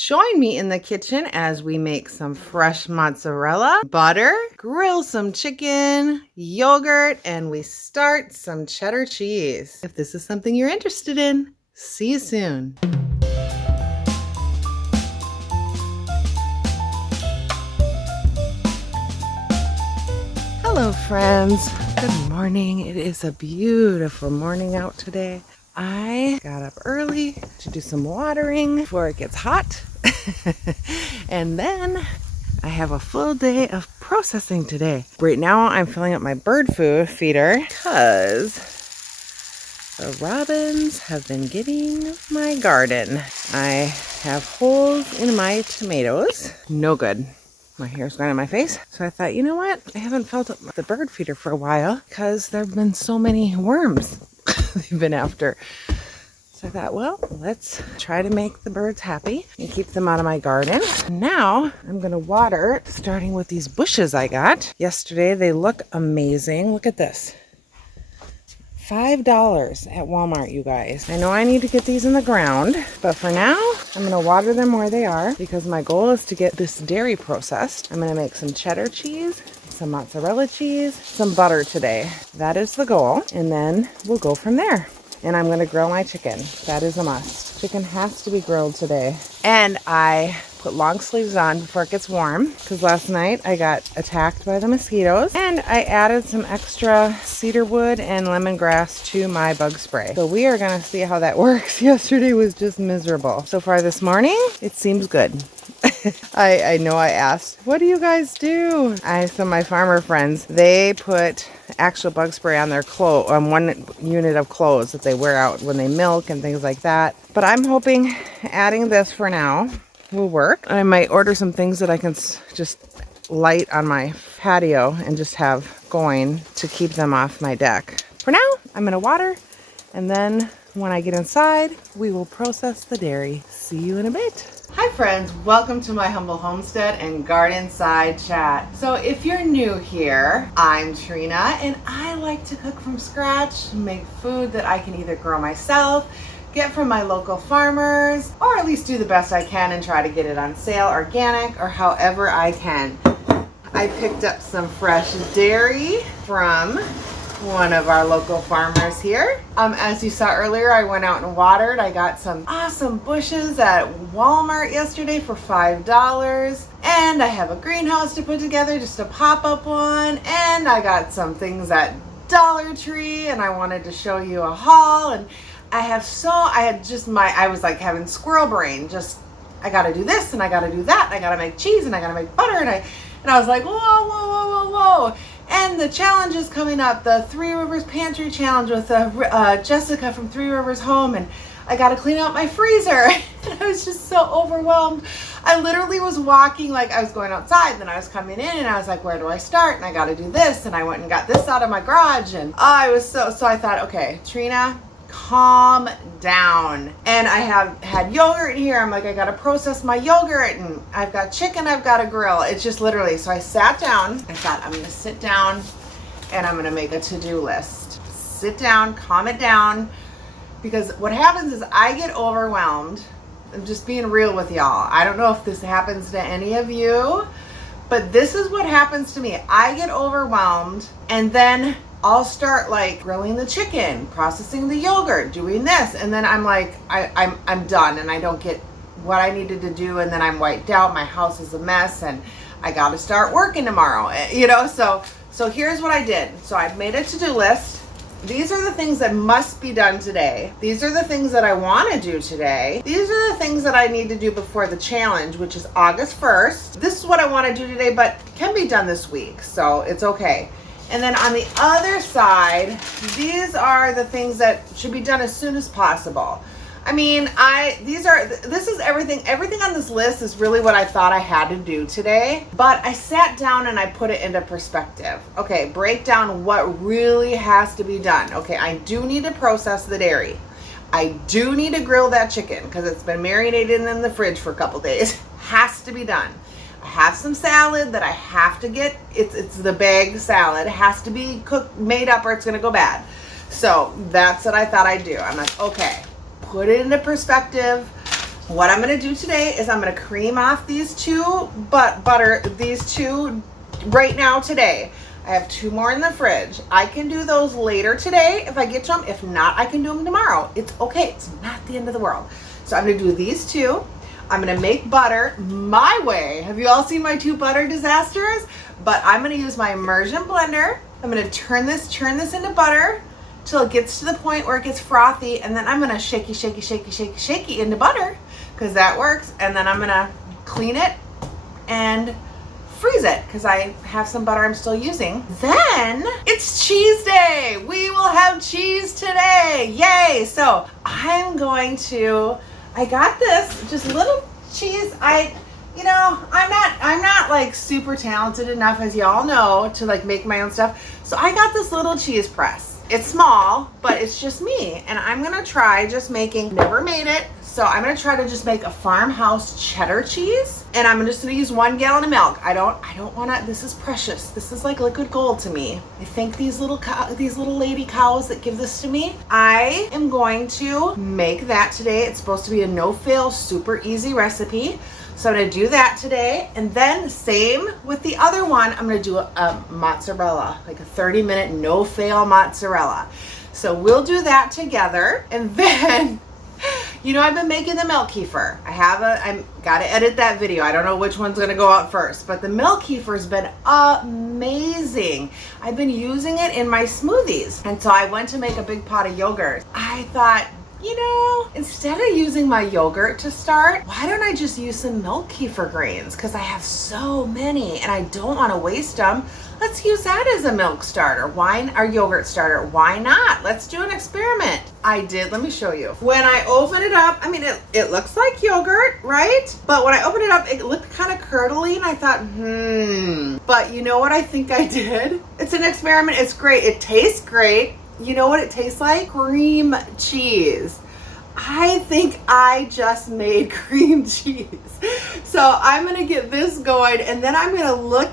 Join me in the kitchen as we make some fresh mozzarella, butter, grill some chicken, yogurt, and we start some cheddar cheese. If this is something you're interested in, see you soon. Hello friends, good morning. It is a beautiful morning out today. I got up early to do some watering before it gets hot. And then I have a full day of processing today. Right now I'm filling up my bird food feeder because the robins have been getting my garden. I have holes in my tomatoes. No good. My hair's going on my face. So I thought, you know what? I haven't filled up the bird feeder for a while because there have been so many worms they've been after. So I thought, well, let's try to make the birds happy and keep them out of my garden. Now I'm going to water, starting with these bushes I got yesterday. They look amazing. Look at this. $5 at Walmart, you guys. I know I need to get these in the ground, but for now, I'm going to water them where they are because my goal is to get this dairy processed. I'm going to make some cheddar cheese, some mozzarella cheese, some butter today. That is the goal, and then we'll go from there. And I'm going to grill my chicken. That is a must. Chicken has to be grilled today. And I put long sleeves on before it gets warm because last night I got attacked by the mosquitoes. And I added some extra cedar wood and lemongrass to my bug spray. So we are going to see how that works. Yesterday was just miserable. So far this morning, it seems good. I know I asked, what do you guys do? Some of my farmer friends, they put actual bug spray on their clothes, on one unit of clothes that they wear out when they milk and things like that. But I'm hoping adding this for now will work. I might order some things that I can just light on my patio and just have going to keep them off my deck. For now, I'm going to water, and then when I get inside, we will process the dairy. See you in a bit. Hi friends, welcome to my humble homestead and garden side chat. So if you're new here, I'm Trina and I like to cook from scratch, make food that I can either grow myself, get from my local farmers, or at least do the best I can and try to get it on sale, organic, or however I can. I picked up some fresh dairy from one of our local farmers here. As you saw earlier, I went out and watered. I got some awesome bushes at Walmart yesterday for $5. And I have a greenhouse to put together, just a pop-up one. And I got some things at Dollar Tree, and I wanted to show you a haul. And I was like having squirrel brain. I gotta do this and I gotta do that. And I gotta make cheese and I gotta make butter. And I was like, whoa. And the challenge is coming up, the Three Rivers Pantry Challenge with Jessica from Three Rivers Home, and I got to clean out my freezer. And I was just so overwhelmed. I literally was walking, like I was going outside, then I was coming in, and I was like, where do I start? And I got to do this, and I went and got this out of my garage, and I was so I thought, okay, Trina, calm down. And I have had yogurt here. I'm like, I gotta process my yogurt, and I've got chicken I've got to grill. It's just literally, so I sat down. I thought, I'm gonna sit down and I'm gonna make a to-do list. Sit down, calm it down, because what happens is I get overwhelmed. I'm just being real with y'all. I don't know if this happens to any of you, but this is what happens to me. I get overwhelmed, and then I'll start like grilling the chicken, processing the yogurt, doing this, and then I'm like, I'm done, and I don't get what I needed to do, and then I'm wiped out. My house is a mess, and I got to start working tomorrow. So here's what I did. So I've made a to-do list. These are the things that must be done today. These are the things that I want to do today. These are the things that I need to do before the challenge, which is August 1st. This is what I want to do today, but can be done this week, so it's okay. And then on the other side, these are the things that should be done as soon as possible. I mean, this is everything on this list is really what I thought I had to do today. But I sat down and I put it into perspective. Okay, break down what really has to be done. Okay, I do need to process the dairy. I do need to grill that chicken because it's been marinated in the fridge for a couple days. Has to be done. I have some salad that I have to get. It's the bag salad. It has to be made up or it's going to go bad. So that's what I thought I'd do. I'm like, okay, put it into perspective. what I'm gonna do today is I'm gonna cream off these two, butter these two right now today. I have 2 more in the fridge. I can do those later today if I get to them. If not, I can do them tomorrow. It's okay, it's not the end of the world. So I'm gonna do these 2. I'm gonna make butter my way. Have you all seen my 2 butter disasters? But I'm gonna use my immersion blender. I'm gonna turn this into butter till it gets to the point where it gets frothy, and then I'm gonna shaky into butter, because that works. And then I'm gonna clean it and freeze it, because I have some butter I'm still using. Then it's cheese day. We will have cheese today. Yay! So I'm going to, I got this just little cheese. I'm not like super talented enough, as y'all know, to like make my own stuff. So I got this little cheese press. It's small, but it's just me. And I'm gonna try just making, never made it. So I'm gonna try to just make a Farmhouse cheddar cheese. And I'm just gonna use 1 gallon of milk. I don't wanna, this is precious. This is like liquid gold to me. I thank these little lady cows that give this to me. I am going to make that today. It's supposed to be a no-fail, super easy recipe. So I'm gonna do that today. And then same with the other one, I'm gonna do a mozzarella, like a 30-minute no-fail mozzarella. So we'll do that together. And then, you know, I've been making the milk kefir. I gotta edit that video. I don't know which one's gonna go out first, but the milk kefir's been amazing. I've been using it in my smoothies. And so I went to make a big pot of yogurt. I thought, you know, instead of using my yogurt to start, why don't I just use some milk kefir grains? Because I have so many and I don't want to waste them. Let's use that as a milk starter. Or yogurt starter. Why not? Let's do an experiment. I did. Let me show you. When I open it up, I mean, it looks like yogurt, right? But when I opened it up, it looked kind of curdly, and I thought, But you know what I think I did? It's an experiment. It's great. It tastes great. You know what it tastes like? Cream cheese. I think I just made cream cheese. So I'm gonna get this going, and then I'm gonna look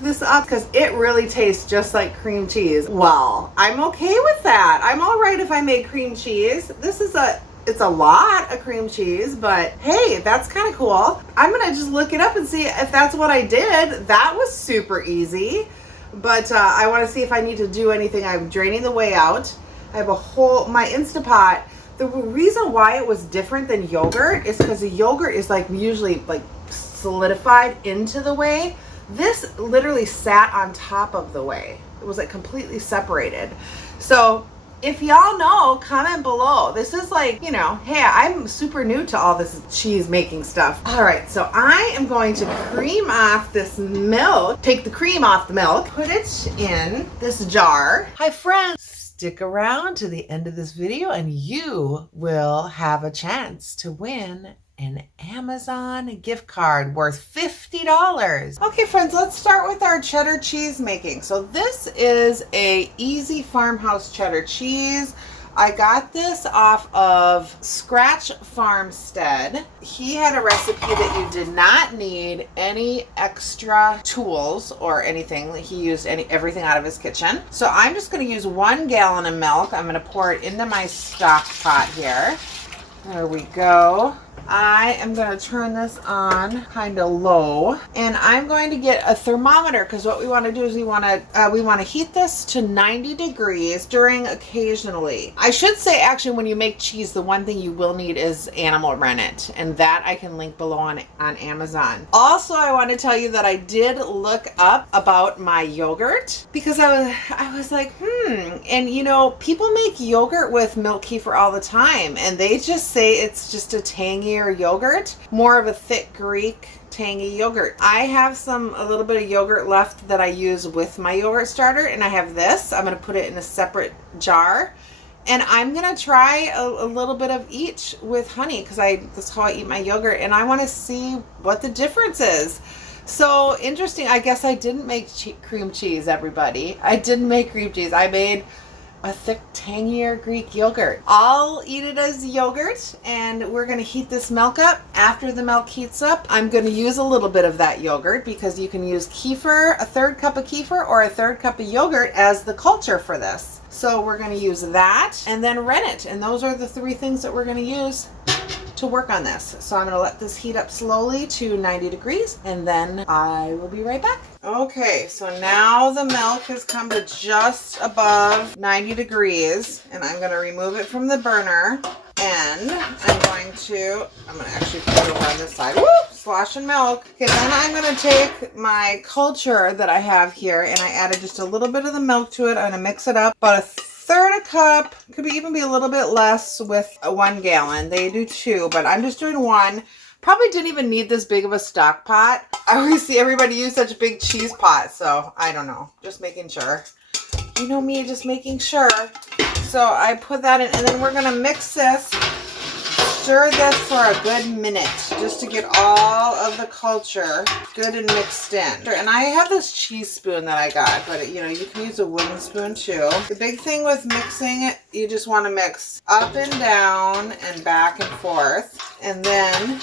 this up, because it really tastes just like cream cheese. Well, I'm okay with that. I'm all right if I make cream cheese. It's a lot of cream cheese, but hey, that's kind of cool. I'm gonna just look it up and see if that's what I did. That was super easy. But I want to see if I need to do anything. I'm draining the whey out. I have my Instapot. The reason why it was different than yogurt is because the yogurt is like usually like solidified into the whey. This literally sat on top of the whey. It was like completely separated. So if y'all know, comment below. This is like, you know, hey, I'm super new to all this cheese making stuff. All right, so I am going to cream off this milk, take the cream off the milk, put it in this jar. Hi friends, stick around to the end of this video and you will have a chance to win an Amazon gift card worth $50. Okay friends, let's start with our cheddar cheese making. So this is a easy Farmhouse cheddar cheese. I got this off of Scratch Farmstead. He had a recipe that you did not need any extra tools or anything. He used everything out of his kitchen. So I'm just going to use 1 gallon of milk. I'm going to pour it into my stock pot here. There we go. I am going to turn this on kind of low, and I'm going to get a thermometer, because what we want to do is we want to heat this to 90 degrees, stirring occasionally. I should say, actually, when you make cheese, the one thing you will need is animal rennet, and that I can link below on Amazon. Also, I want to tell you that I did look up about my yogurt, because I was like, and you know, people make yogurt with milk kefir all the time, and they just say it's just a tangy yogurt, more of a thick Greek tangy yogurt. I have a little bit of yogurt left that I use with my yogurt starter, and I have this. I'm going to put it in a separate jar, and I'm going to try a little bit of each with honey, because that's how I eat my yogurt, and I want to see what the difference is. So interesting. I guess I didn't make cream cheese, everybody. I didn't make cream cheese. I made a thick, tangier Greek yogurt. I'll eat it as yogurt, and we're going to heat this milk up. After the milk heats up, I'm going to use a little bit of that yogurt, because you can use kefir, a 1/3 cup of kefir, or a 1/3 cup of yogurt as the culture for this. So we're going to use that, and then rennet, and those are the 3 things that we're going to use to work on this. So I'm gonna let this heat up slowly to 90 degrees and then I will be right back. Okay, so now the milk has come to just above 90 degrees and I'm gonna remove it from the burner. And I'm going to actually put it over on this side. Woo! Sloshing milk. Okay, then I'm going to take my culture that I have here and I added just a little bit of the milk to it. I'm going to mix it up. About a third a cup. Could even be a little bit less with a 1 gallon. They do 2, but I'm just doing 1. Probably didn't even need this big of a stock pot. I always see everybody use such big cheese pots, so I don't know. Just making sure. You know me, just making sure. So I put that in, and then we're gonna mix this, stir this for a good minute, just to get all of the culture good and mixed in. And I have this cheese spoon that I got, but you know, you can use a wooden spoon too. The big thing with mixing it, you just wanna mix up and down and back and forth. And then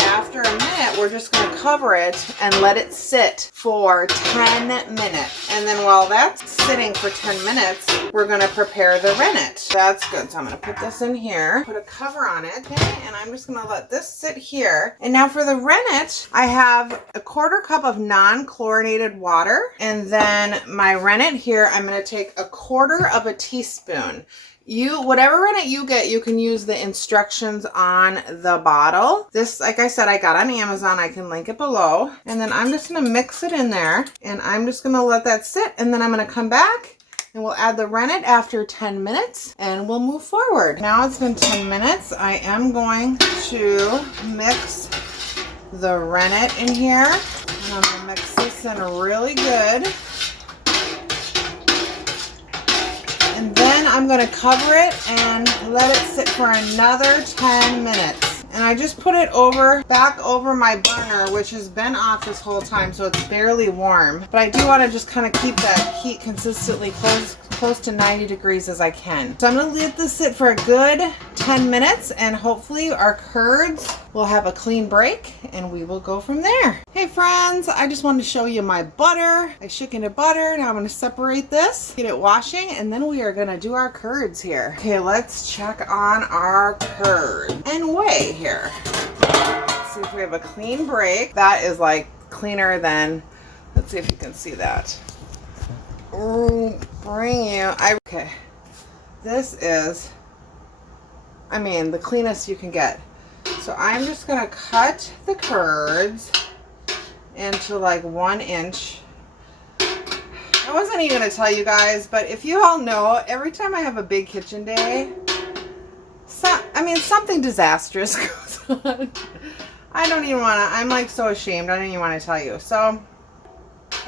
after a minute, we're just going to cover it and let it sit for 10 minutes. And then while that's sitting for 10 minutes, we're going to prepare the rennet. That's good. So I'm going to put this in here, put a cover on it, okay? And I'm just going to let this sit here. And now for the rennet, I have a 1/4 cup of non-chlorinated water. And then my rennet here, I'm going to take a 1/4 teaspoon. Whatever rennet you get, you can use the instructions on the bottle. This, like I said, I got on Amazon. I can link it below. And then I'm just going to mix it in there. And I'm just going to let that sit. And then I'm going to come back and we'll add the rennet after 10 minutes and we'll move forward. Now it's been 10 minutes. I am going to mix the rennet in here. And I'm going to mix this in really good. And then I'm going to cover it and let it sit for another 10 minutes. And I just put it back over my burner, which has been off this whole time, so it's barely warm. But I do want to just kind of keep that heat consistently close to 90 degrees as I can. So I'm going to let this sit for a good 10 minutes and hopefully our curds will have a clean break and we will go from there. Hey friends, I just wanted to show you my butter. I shook into butter. Now I'm going to separate this, get it washing, and then we are going to do our curds here. Okay, let's check on our curd and weigh here. Let's see if we have a clean break. That is like cleaner than, let's see if you can see that. Okay, this is, I mean, the cleanest you can get. So I'm just going to cut the curds into like 1 inch. I wasn't even going to tell you guys, but if you all know, every time I have a big kitchen day, something disastrous goes on. I don't even want to, I'm like so ashamed, I don't even want to tell you. So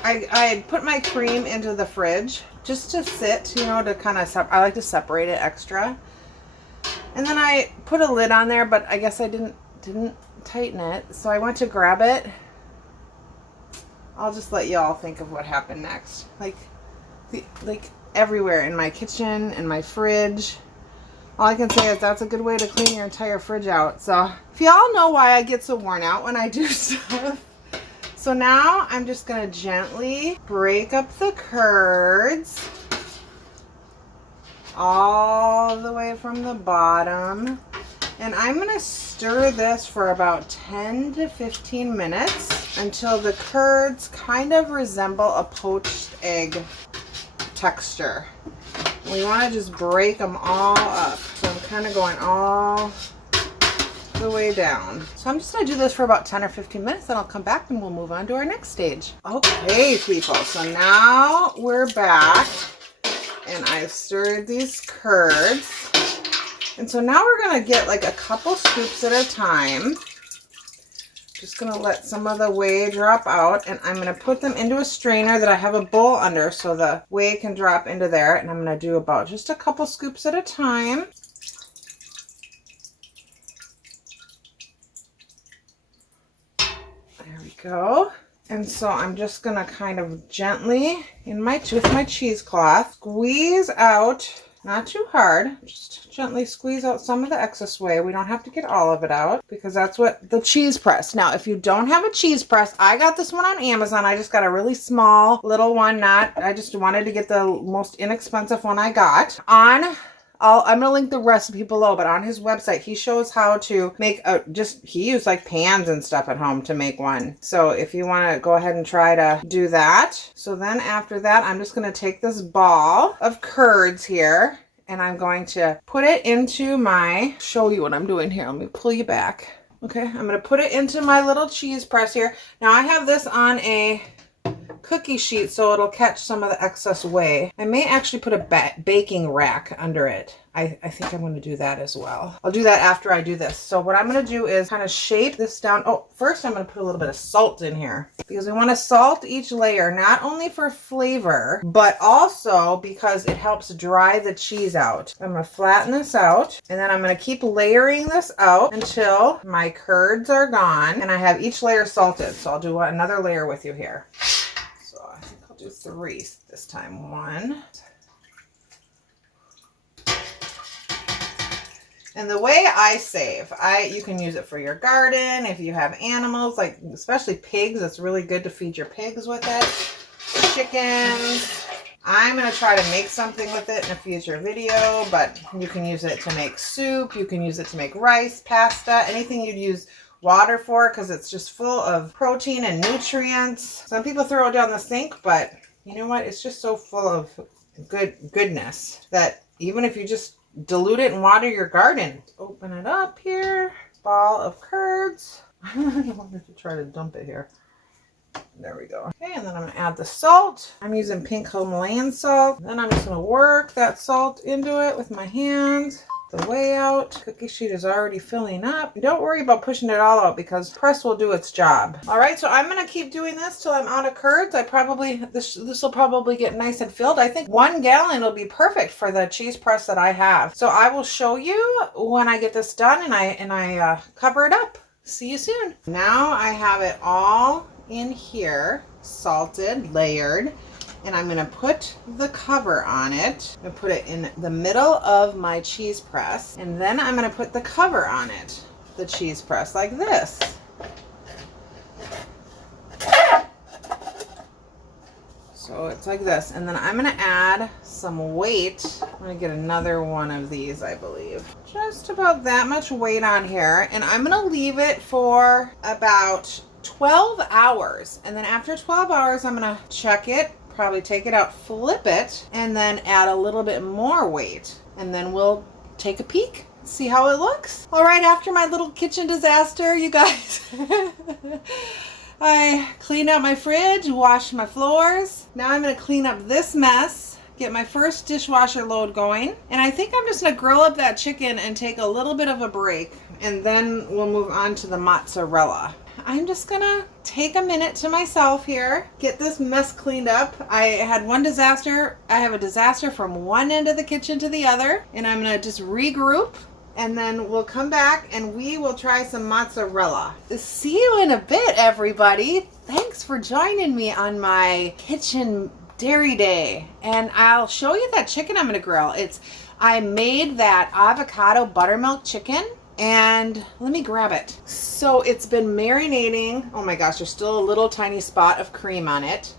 I put my cream into the fridge just to sit, you know, to kind of, I like to separate it extra. And then I put a lid on there, but I guess I didn't tighten it. So I went to grab it. I'll just let you all think of what happened next. Like everywhere in my kitchen, in my fridge. All I can say is that's a good way to clean your entire fridge out. So if y'all know why I get so worn out when I do stuff. So now I'm just going to gently break up the curds all the way from the bottom. And I'm going to stir this for about 10 to 15 minutes until the curds kind of resemble a poached egg texture. We want to just break them all up. So I'm kind of going all the way down. So I'm just going to do this for about 10 or 15 minutes, then I'll come back and we'll move on to our next stage. Okay, people, so now we're back and I've stirred these curds. And so now we're going to get like a couple scoops at a time. Just going to let some of the whey drop out, and I'm going to put them into a strainer that I have a bowl under so the whey can drop into there. And I'm going to do about just a couple scoops at a time. There we go. And so I'm just going to kind of gently, with my cheesecloth, squeeze out, not too hard, just gently squeeze out some of the excess whey. We don't have to get all of it out because that's what the cheese press. Now, if you don't have a cheese press, I got this one on Amazon. I just got a really small little one. I just wanted to get the most inexpensive one I got. On I'm gonna link the recipe below, but on his website he shows how to make he used like pans and stuff at home to make one. So if you want to go ahead and try to do that. So then after that, I'm just gonna take this ball of curds here and I'm going to put it into show you what I'm doing here. Let me pull you back. Okay, I'm gonna put it into my little cheese press here. Now I have this on a cookie sheet so it'll catch some of the excess whey. I may actually put a baking rack under it. I think I'm going to do that as well. I'll do that after I do this. So what I'm going to do is kind of shape this down. Oh, first I'm going to put a little bit of salt in here because we want to salt each layer, not only for flavor, but also because it helps dry the cheese out. I'm going to flatten this out and then I'm going to keep layering this out until my curds are gone and I have each layer salted. So I'll do another layer with you here. So I think I'll do 3 this time. 1. And the way I save, you can use it for your garden. If you have animals, like especially pigs, it's really good to feed your pigs with it. Chickens. I'm going to try to make something with it in a future video, but you can use it to make soup. You can use it to make rice, pasta, anything you'd use water for because it's just full of protein and nutrients. Some people throw it down the sink, but you know what? It's just so full of goodness that even if you just dilute it and water your garden. Open it up here. Ball of curds. I wanted to try to dump it here. There we go. Okay, and then I'm going to add the salt. I'm using pink Himalayan salt. Then I'm just going to work that salt into it with my hands. The way out. Cookie sheet is already filling up. Don't worry about pushing it all out because press will do its job. All right, so I'm going to keep doing this till I'm out of curds. This will probably get nice and filled. I think 1 gallon will be perfect for the cheese press that I have. So I will show you when I get this done and I cover it up. See you soon. Now I have it all in here, salted, layered. And I'm going to put the cover on it. I'm going to put it in the middle of my cheese press. And then I'm going to put the cover on it, the cheese press, like this. So it's like this. And then I'm going to add some weight. I'm going to get another one of these, I believe. Just about that much weight on here. And I'm going to leave it for about 12 hours. And then after 12 hours, I'm going to check it. Probably take it out, flip it, and then add a little bit more weight. And then we'll take a peek, see how it looks. All right, after my little kitchen disaster, you guys, I cleaned out my fridge, washed my floors. Now I'm going to clean up this mess, get my first dishwasher load going. And I think I'm just going to grill up that chicken and take a little bit of a break. And then we'll move on to the mozzarella. I'm just gonna take a minute to myself here, get this mess cleaned up. I had one disaster. I have a disaster from one end of the kitchen to the other, and I'm gonna just regroup and then we'll come back and we will try some mozzarella. See you in a bit, everybody. Thanks for joining me on my kitchen dairy day. And I'll show you that chicken I'm gonna grill. I made that avocado buttermilk chicken. And let me grab it. So it's been marinating. Oh my gosh, there's still a little tiny spot of cream on it.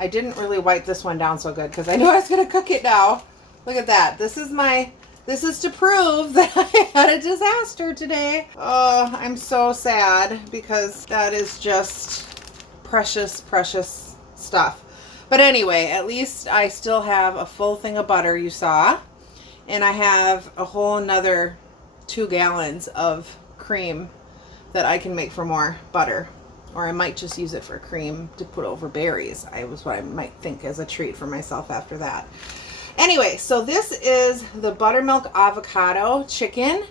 I didn't really wipe this one down so good because I knew I was going to cook it now. Look at that. This is to prove that I had a disaster today. Oh, I'm so sad because that is just precious, precious stuff. But anyway, at least I still have a full thing of butter, you saw. And I have a whole nother 2 gallons of cream that I can make for more butter, or I might just use it for cream to put over berries. Was what I might think as a treat for myself after that. Anyway, so this is the buttermilk avocado chicken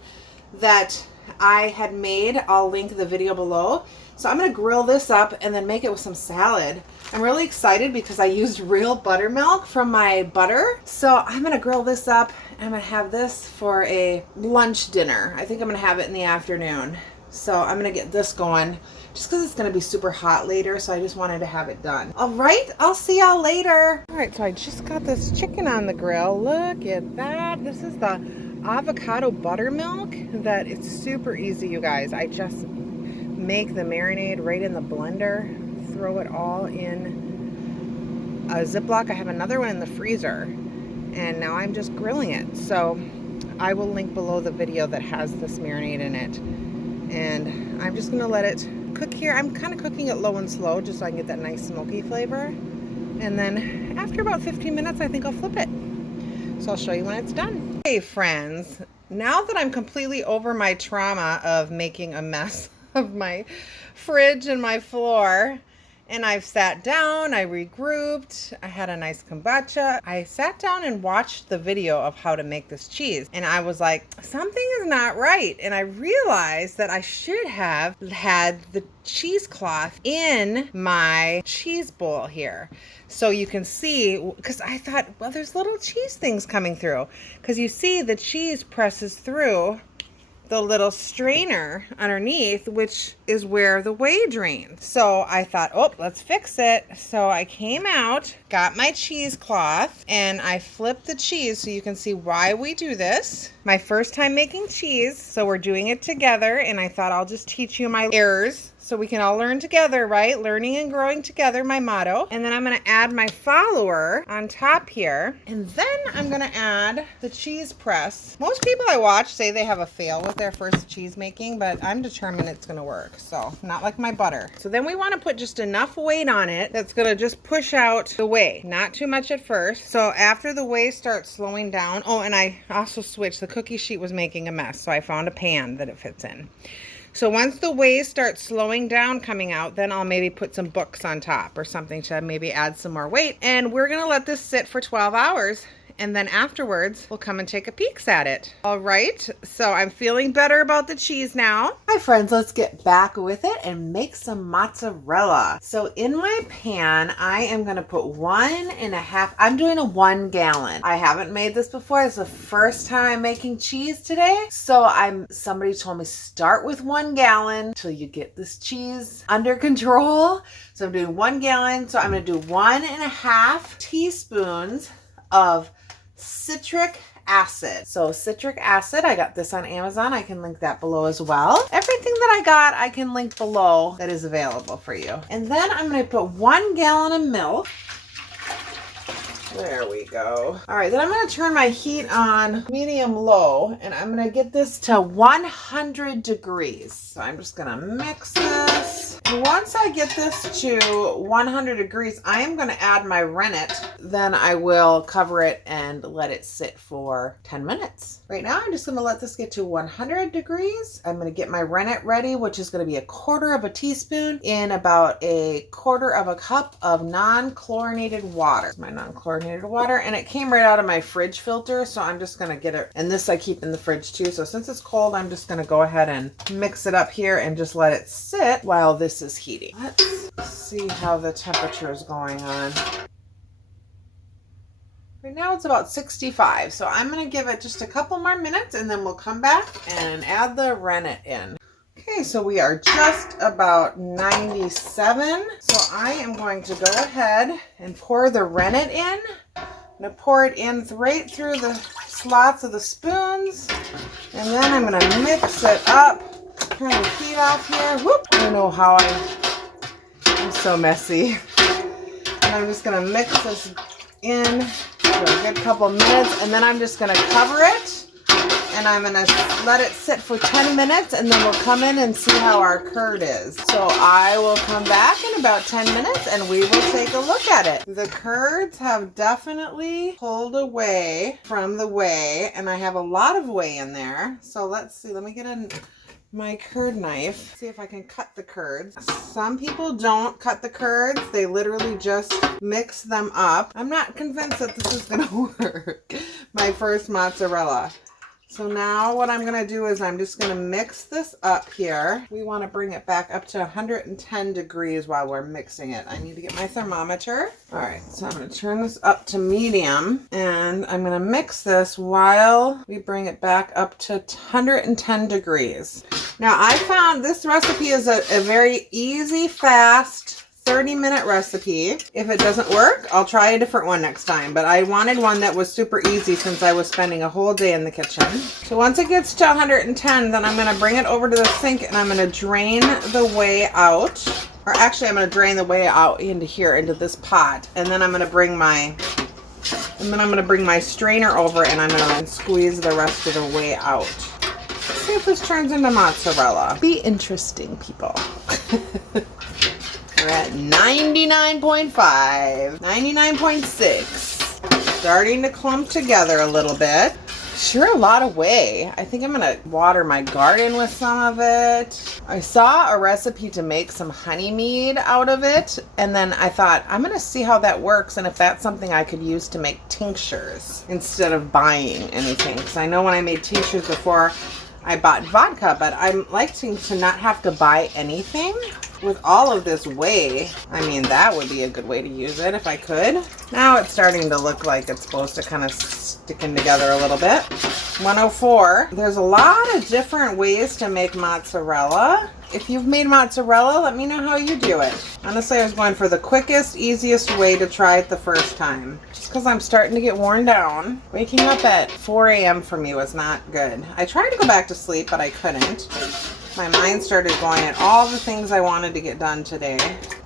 that I had made. I'll link the video below. So I'm going to grill this up and then make it with some salad. I'm really excited because I used real buttermilk from my butter. So I'm going to grill this up. I'm going to have this for a lunch dinner. I think I'm going to have it in the afternoon. So I'm going to get this going just because it's going to be super hot later. So I just wanted to have it done. All right. I'll see y'all later. All right. So I just got this chicken on the grill. Look at that. This is the avocado buttermilk. That it's super easy, you guys. I just make the marinade right in the blender, throw it all in a Ziploc. I have another one in the freezer, and now I'm just grilling it. So I will link below the video that has this marinade in it. And I'm just gonna let it cook here. I'm kind of cooking it low and slow just so I can get that nice smoky flavor. And then after about 15 minutes, I think I'll flip it. So I'll show you when it's done. Hey friends, now that I'm completely over my trauma of making a mess of my fridge and my floor, and I've sat down, I regrouped, I had a nice kombucha. I sat down and watched the video of how to make this cheese. And I was like, something is not right. And I realized that I should have had the cheesecloth in my cheese bowl here. So you can see, because I thought, well, there's little cheese things coming through. Because you see the cheese presses through the little strainer underneath, which is where the whey drains. So I thought, oh, let's fix it. So I came out, got my cheesecloth, and I flipped the cheese so you can see why we do this. My first time making cheese, so we're doing it together, and I thought I'll just teach you my errors so we can all learn together, right? Learning and growing together, my motto. And then I'm gonna add my follower on top here. And then I'm gonna add the cheese press. Most people I watch say they have a fail with their first cheese making, but I'm determined it's gonna work. So not like my butter. So then we wanna put just enough weight on it that's gonna just push out the whey. Not too much at first. So after the whey starts slowing down, oh, and I also switched, the cookie sheet was making a mess. So I found a pan that it fits in. So once the whey starts slowing down coming out, then I'll maybe put some books on top or something to maybe add some more weight. And we're gonna let this sit for 12 hours. And then afterwards, we'll come and take a peek at it. All right, so I'm feeling better about the cheese now. Hi friends, let's get back with it and make some mozzarella. So in my pan, I am gonna put 1.5, I'm doing a 1 gallon. I haven't made this before. It's the first time I'm making cheese today. So somebody told me start with 1 gallon till you get this cheese under control. So I'm doing 1 gallon. So I'm gonna do 1.5 teaspoons of citric acid. So citric acid, I got this on Amazon. I can link that below as well. Everything that I got, I can link below that is available for you. And then I'm going to put 1 gallon of milk. There we go. All right, then I'm going to turn my heat on medium low, and I'm going to get this to 100 degrees. So I'm just going to mix this. And once I get this to 100 degrees, I am going to add my rennet. Then I will cover it and let it sit for 10 minutes. Right now, I'm just going to let this get to 100 degrees. I'm going to get my rennet ready, which is going to be 1/4 teaspoon in about 1/4 cup of non-chlorinated water. My non-chlorinated water, and it came right out of my fridge filter, so I'm just going to get it. And this I keep in the fridge too, so since it's cold, I'm just going to go ahead and mix it up here and just let it sit while this is heating. Let's see how the temperature is going on. Right now it's about 65, so I'm going to give it just a couple more minutes and then we'll come back and add the rennet in. Okay, so we are just about 97, so I am going to go ahead and pour the rennet in. I'm going to pour it in right through the slots of the spoons, and then I'm going to mix it up. Turn the heat off here. Whoop! I don't know how I'm so messy. And I'm just going to mix this in for a good couple minutes, and then I'm just going to cover it, and I'm going to let it sit for 10 minutes, and then we'll come in and see how our curd is. So I will come back in about 10 minutes, and we will take a look at it. The curds have definitely pulled away from the whey, and I have a lot of whey in there. So let's see. Let me get my curd knife. See if I can cut the curds. Some people don't cut the curds. They literally just mix them up. I'm not convinced that this is going to work. My first mozzarella. So now what I'm going to do is I'm just going to mix this up here. We want to bring it back up to 110 degrees while we're mixing it. I need to get my thermometer. All right, so I'm going to turn this up to medium, and I'm going to mix this while we bring it back up to 110 degrees. Now I found this recipe is a very easy, fast, 30-minute recipe. If it doesn't work, I'll try a different one next time, but I wanted one that was super easy since I was spending a whole day in the kitchen. So once it gets to 110, then I'm going to bring it over to the sink and I'm going to drain the whey out. Or actually, I'm going to drain the whey out into here, into this pot. And then I'm going to bring my And then I'm gonna bring my strainer over and I'm gonna squeeze the rest of the way out. Let's see if this turns into mozzarella. Be interesting, people. We're at 99.5, 99.6. Starting to clump together a little bit. Sure, a lot of whey. I think I'm gonna water my garden with some of it. I saw a recipe to make some honey mead out of it, and then I thought, I'm gonna see how that works and if that's something I could use to make tinctures instead of buying anything. Because I know when I made tinctures before, I bought vodka, but I'm liking to not have to buy anything. With all of this whey, I mean, that would be a good way to use it if I could. Now it's starting to look like it's supposed to kind of sticking together a little bit. 104. There's a lot of different ways to make mozzarella. If you've made mozzarella, let me know how you do it. Honestly, I was going for the quickest, easiest way to try it the first time. Just because I'm starting to get worn down. Waking up at 4 a.m. for me was not good. I tried to go back to sleep, but I couldn't. My mind started going at all the things I wanted to get done today.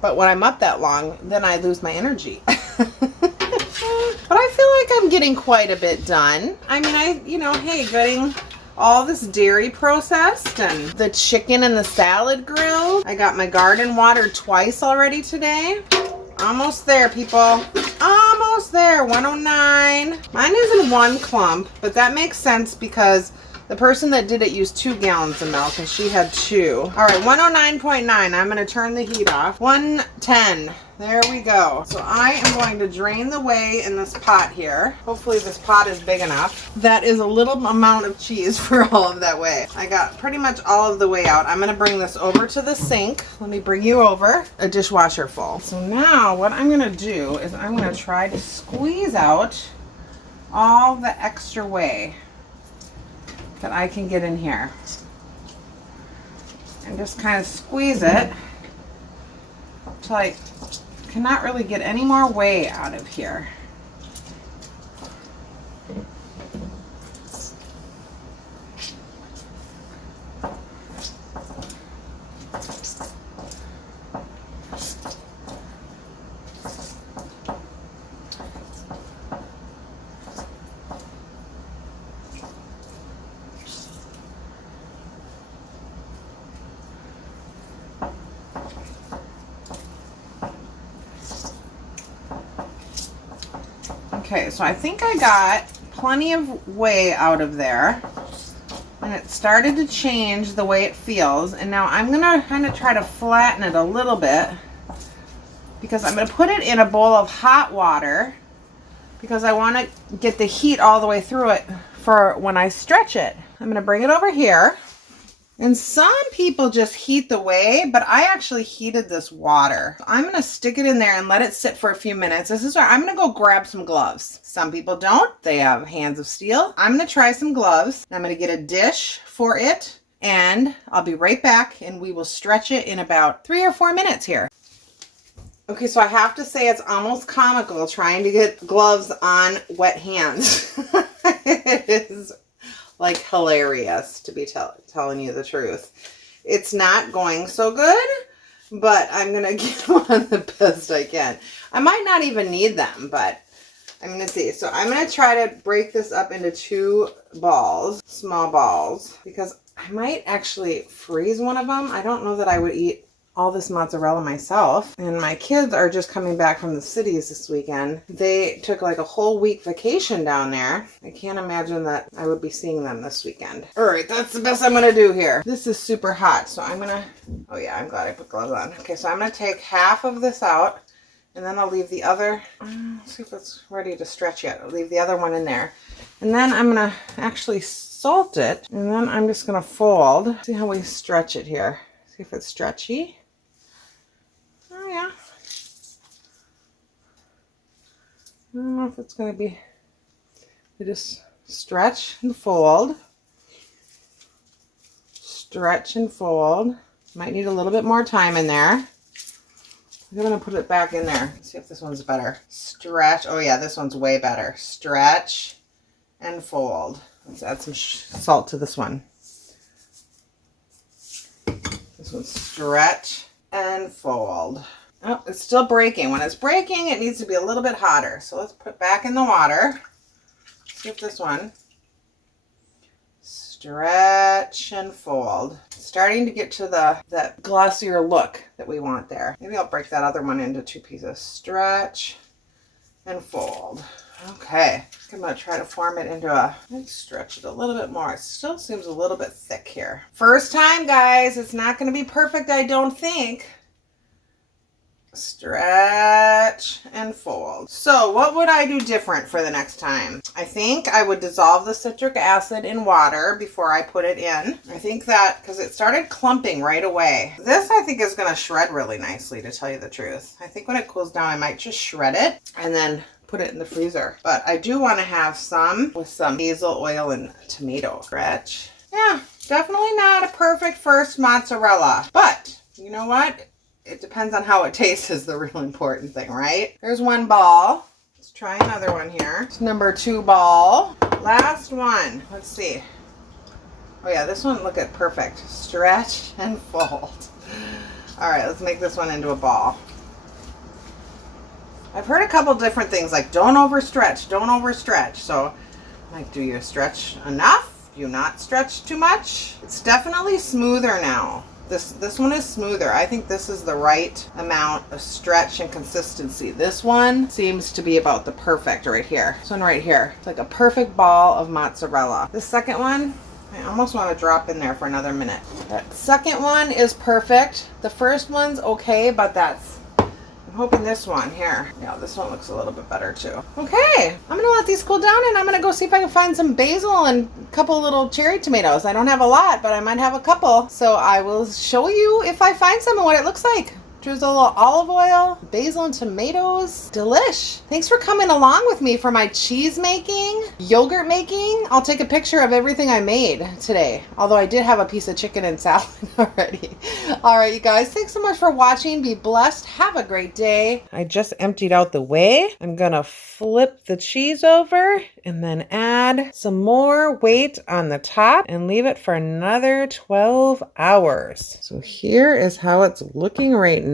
But when I'm up that long, then I lose my energy. But I feel like I'm getting quite a bit done. I mean, hey, getting all this dairy processed and the chicken and the salad grilled. I got my garden watered twice already today. Almost there, people. Almost there. 109. Mine is in one clump, but that makes sense because the person that did it used 2 gallons of milk and she had 2. All right, 109.9. I'm going to turn the heat off. 110. There we go. So I am going to drain the whey in this pot here. Hopefully this pot is big enough. That is a little amount of cheese for all of that whey. I got pretty much all of the whey out. I'm going to bring this over to the sink. Let me bring you over. A dishwasher full. So now what I'm going to do is I'm going to try to squeeze out all the extra whey that I can get in here. And just kind of squeeze it until I cannot really get any more whey out of here. Okay, so I think I got plenty of whey out of there. And it started to change the way it feels. And now I'm going to kind of try to flatten it a little bit. Because I'm going to put it in a bowl of hot water. Because I want to get the heat all the way through it for when I stretch it. I'm going to bring it over here. And some people just heat the whey, but I actually heated this water. So I'm going to stick it in there and let it sit for a few minutes. This is where I'm going to go grab some gloves. Some people don't. They have hands of steel. I'm going to try some gloves. I'm going to get a dish for it, and I'll be right back, and we will stretch it in about 3 or 4 minutes here. Okay, so I have to say it's almost comical trying to get gloves on wet hands. It is like hilarious, to be telling you the truth. It's not going so good, but I'm gonna get one the best I can. I might not even need them, but I'm gonna see. So I'm gonna try to break this up into 2 balls, small balls, because I might actually freeze one of them. I don't know that I would eat all this mozzarella myself. And my kids are just coming back from the cities this weekend. They took like a whole week vacation down there. I can't imagine that I would be seeing them this weekend. All right, that's the best I'm gonna do here. This is super hot, so I'm gonna, oh yeah, I'm glad I put gloves on. Okay, so I'm gonna take half of this out, and then I'll leave the other, let's see if it's ready to stretch yet. I'll leave the other one in there. And then I'm gonna actually salt it, and then I'm just gonna fold. See how we stretch it here. See if it's stretchy. Oh yeah. I don't know if it's going to be, you just stretch and fold. Stretch and fold. Might need a little bit more time in there. I'm going to put it back in there. See if this one's better. Stretch. Oh yeah, this one's way better. Stretch and fold. Let's add some salt to this one. This one's stretch and fold. Oh, it's still breaking. When it's breaking, it needs to be a little bit hotter. So let's put it back in the water. See if this one. Stretch and fold. It's starting to get to that glossier look that we want there. Maybe I'll break that other one into 2 pieces. Stretch and fold. Okay, I'm going to try to form it into let's stretch it a little bit more. It still seems a little bit thick here. First time, guys. It's not going to be perfect, I don't think. Stretch and fold. So what would I do different for the next time? I think I would dissolve the citric acid in water before I put it in. I think that because it started clumping right away. This I think is going to shred really nicely, to tell you the truth. I think when it cools down, I might just shred it and then put it in the freezer. But I do want to have some with some basil oil and tomato. Stretch. Yeah, definitely not a perfect first mozzarella. But you know what? It depends on how it tastes is the real important thing, right? There's one ball. Let's try another one here. It's number 2 ball. Last one. Let's see. Oh yeah, this one, look at perfect. Stretch and fold. All right, let's make this one into a ball. I've heard a couple different things like don't overstretch, don't overstretch. So like, do you stretch enough? Do you not stretch too much? It's definitely smoother now. This one is smoother. I think this is the right amount of stretch and consistency. This one seems to be about the perfect right here. This one right here. It's like a perfect ball of mozzarella. The second one, I almost want to drop in there for another minute. That second one is perfect. The first one's okay, but I'm hoping this one here. Yeah, this one looks a little bit better too. Okay, I'm gonna let these cool down and I'm gonna go see if I can find some basil and a couple little cherry tomatoes. I don't have a lot, but I might have a couple. So I will show you if I find some and what it looks like. Drizzle a little olive oil, basil and tomatoes. Delish. Thanks for coming along with me for my cheese making, yogurt making. I'll take a picture of everything I made today. Although I did have a piece of chicken and salad already. All right, you guys, thanks so much for watching. Be blessed. Have a great day. I just emptied out the whey. I'm gonna flip the cheese over and then add some more weight on the top and leave it for another 12 hours. So here is how it's looking right now.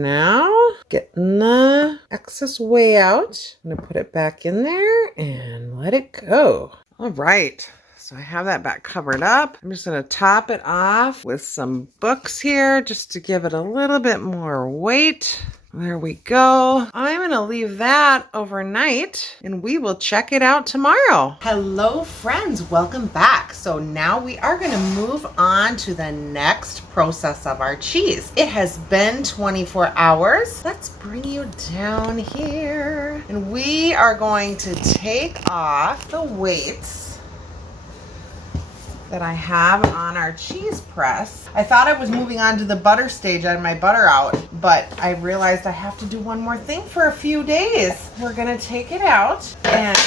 Getting the excess whey out. I'm gonna put it back in there and let it go. All right. So I have that back covered up. I'm just going to top it off with some books here just to give it a little bit more weight. There we go. I'm going to leave that overnight and we will check it out tomorrow. Hello friends, welcome back. So now we are going to move on to the next process of our cheese. It has been 24 hours. Let's bring you down here and we are going to take off the weights that I have on our cheese press. I thought I was moving on to the butter stage. I had my butter out, but I realized I have to do one more thing for a few days. We're gonna take it out and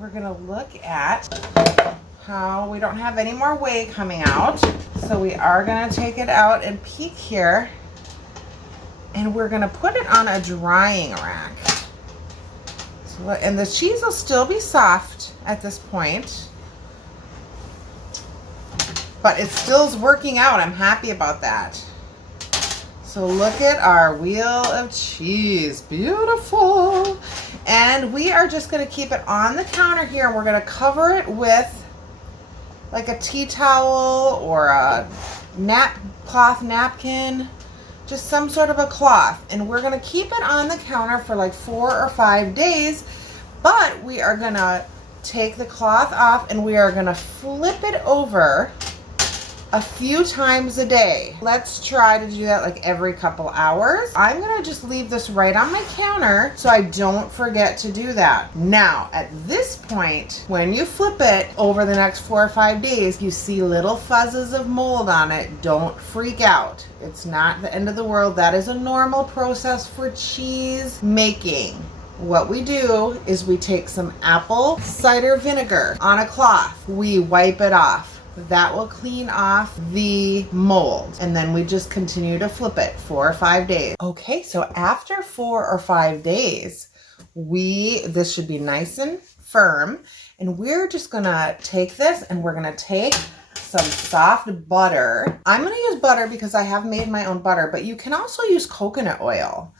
we're gonna look at how we don't have any more whey coming out. So we are gonna take it out and peek here and we're gonna put it on a drying rack. So, and the cheese will still be soft at this point. But it still is working out. I'm happy about that. So look at our wheel of cheese. Beautiful. And we are just going to keep it on the counter here. We're going to cover it with like a tea towel or a cloth napkin. Just some sort of a cloth. And we're going to keep it on the counter for like 4 or 5 days. But we are going to take the cloth off and we are going to flip it over a few times a day. Let's try to do that like every couple hours. I'm gonna just leave this right on my counter so I don't forget to do that. Now, at this point, when you flip it over the next 4 or 5 days, you see little fuzzes of mold on it. Don't freak out. It's not the end of the world. That is a normal process for cheese making. What we do is we take some apple cider vinegar on a cloth. We wipe it off. That will clean off the mold. And then we just continue to flip it 4 or 5 days. Okay, so after 4 or 5 days, this should be nice and firm. And we're just gonna take this and we're gonna take some soft butter. I'm gonna use butter because I have made my own butter, but you can also use coconut oil.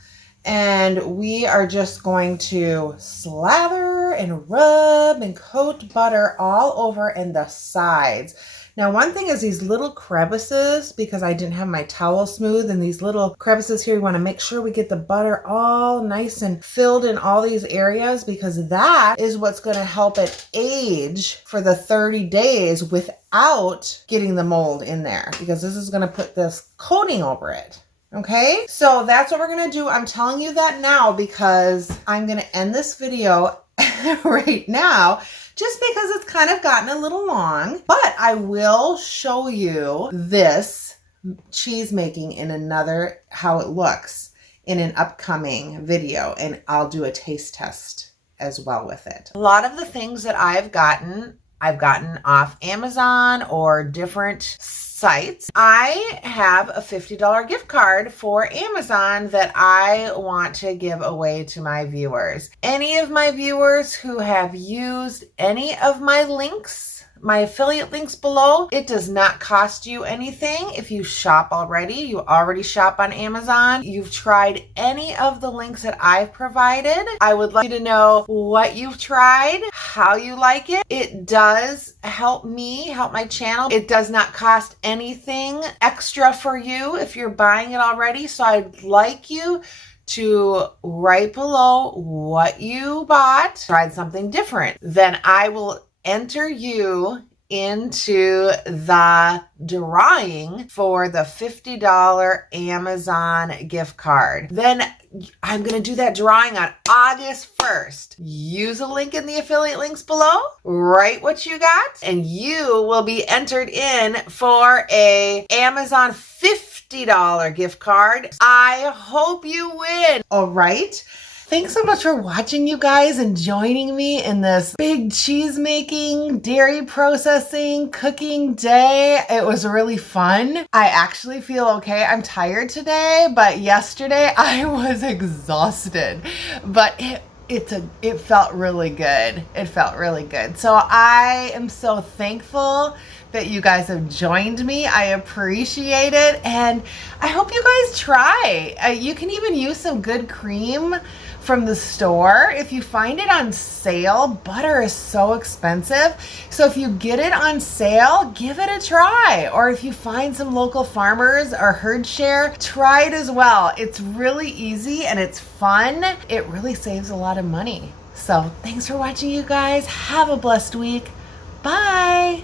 And we are just going to slather and rub and coat butter all over in the sides. Now, one thing is these little crevices, because I didn't have my towel smooth, and these little crevices here, you want to make sure we get the butter all nice and filled in all these areas, because that is what's going to help it age for the 30 days without getting the mold in there, because this is going to put this coating over it. Okay, so that's what we're going to do. I'm telling you that now because I'm going to end this video right now, just because it's kind of gotten a little long, but I will show you this cheese making in another, how it looks in an upcoming video, and I'll do a taste test as well with it. A lot of the things that I've gotten off Amazon or different sites. I have a $50 gift card for Amazon that I want to give away to my viewers. Any of my viewers who have used any of my links, my affiliate links below, it does not cost you anything. If you shop already, you already shop on Amazon, you've tried any of the links that I've provided, I would like you to know what you've tried, how you like it. It does help me, help my channel. It does not cost anything extra for you if you're buying it already. So I'd like you to write below what you bought, tried something different. Then I will enter you into the drawing for the $50 Amazon gift card. Then I'm going to do that drawing on August 1st. Use a link in the affiliate links below, write what you got, and you will be entered in for a Amazon $50 gift card. I hope you win. All right. Thanks so much for watching, you guys, and joining me in this big cheese making, dairy processing, cooking day. It was really fun. I actually feel okay. I'm tired today, but yesterday I was exhausted. But it felt really good. It felt really good. So I am so thankful that you guys have joined me. I appreciate it, and I hope you guys try. You can even use some good cream from the store. If you find it on sale, butter is so expensive. So if you get it on sale, give it a try. Or if you find some local farmers or herd share, try it as well. It's really easy and it's fun. It really saves a lot of money. So thanks for watching, you guys. Have a blessed week. Bye.